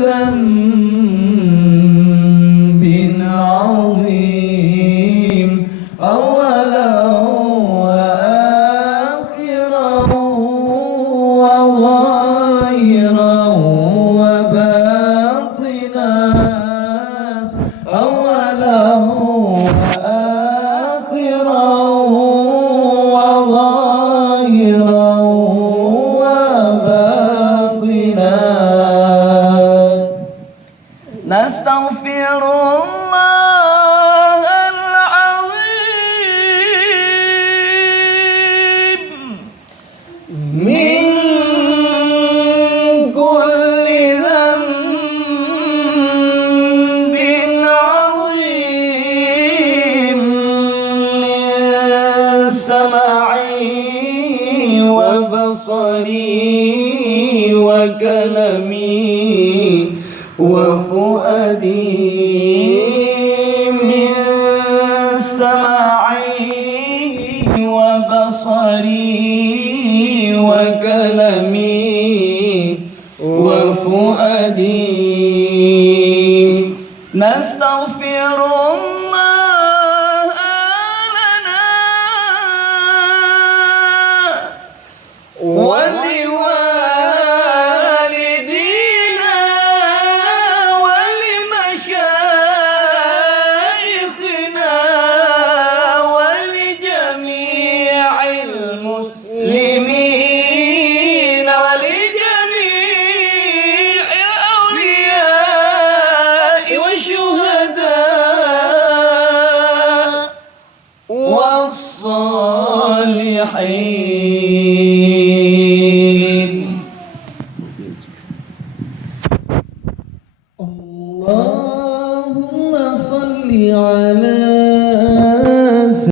ذنب عظيم أولا وآخرا وظاهرا وباطنا أولا وآخرا وظاهرا وباطنا نستغفر الله العظيم من كل ذنب عظيم من سمعي وبصري وكلمي وفؤادي من سمعي وبصري وكلمي وفؤادي نستغفر الله لنا ولوالدينا ولمشايخنا ولجميع المسلمين ولجميع الأولياء والشهداء والصالحين. اللهم صل على